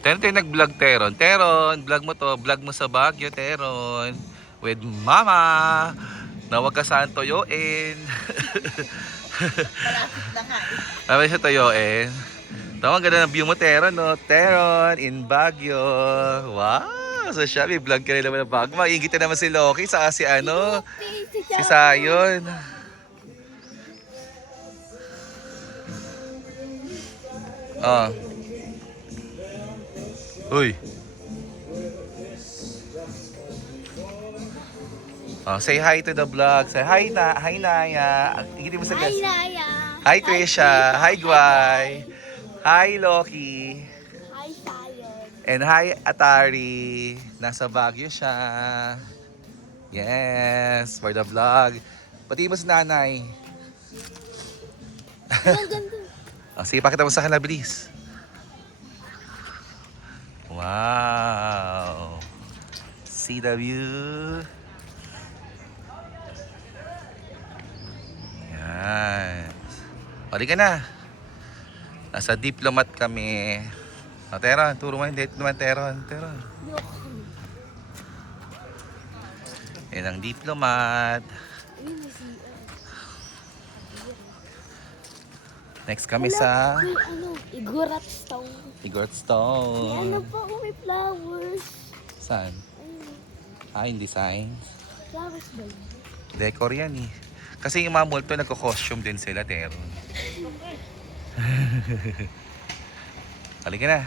Teron tayo nag-vlog, Teron. Teron, vlog mo to. Vlog mo sa Baguio, Teron. With Mama. Na huwag ka saan toyoin. Malapit na nga eh. Sabi siya toyoin. Tama, ganda ng view mo, Teron, no? Teron, in Baguio. Wow! So siya, may vlog ka rin naman ng Baguio. Maingit na naman si Loki, saka si ano, si Sayon. Ah. Uy. Oh, say hi to the vlog. Say hi na, hi Naya. Ingiti mo sa Hi, gas. Naya. Hi Trisha. Hi Gwai. Hi Loki. Hi, Sayon. And hi Atari. Nasa Baguio siya. Yes, for the vlog. Pati mo si nanay. Ang ganda. Oh, sige, pakita mo sa kanila, bilis. Wow. See the view. Yan. Pali ka na. Nasa Diplomat kami. O, Teron, turo mo yung Diplomat, Teron. Teron. Yan ang Diplomat. Next kami sa May ano, Igurat Stone. Igorot May ano Stone. pa, may flowers. Saan? Ayun, Ah, yung design. flowers ba yun? Decor yan eh. Kasi yung mga multo nagko-costume din sila, Teron. Halika na.